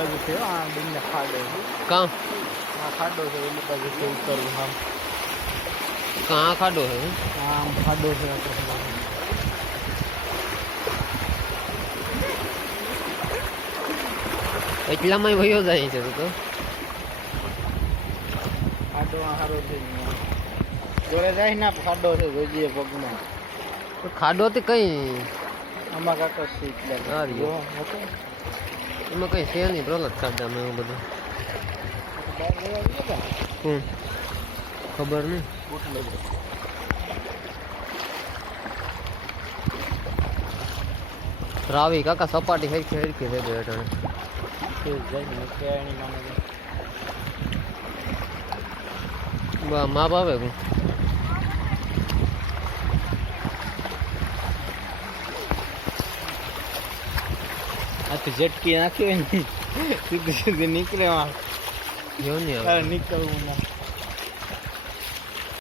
બાજુ છે આ બિલને ખાડો છે કાં આ ખાડો છે ઓલી બાજુ છે ઉતરવું આમ કાં ખાડો છે આમ ખાડો છે એટલામાં વયો જાય છે તો ખાડો સારો છે જોડે જાય ને ખાડો છે જોઈએ પગમાં તો ખાડો તે કઈ આમાં કાકો છે એટલે આ રહ્યો. હતો એમાં કઈ છે નહીં પ્રહલાદ ખાડામાં એવું બધું બહાર જવા દીધો કા કોણ ખબર નહીં એટલે રાવી કાકા સપાટી હરખી હરખી થઈ ગઈ અટાણે જાય ને કેણી માને મા બાપે કોણ આ તો ઝટકી નાખી ને સીધી સીધી નીકળે જો નહીં આવે નીકળવું ના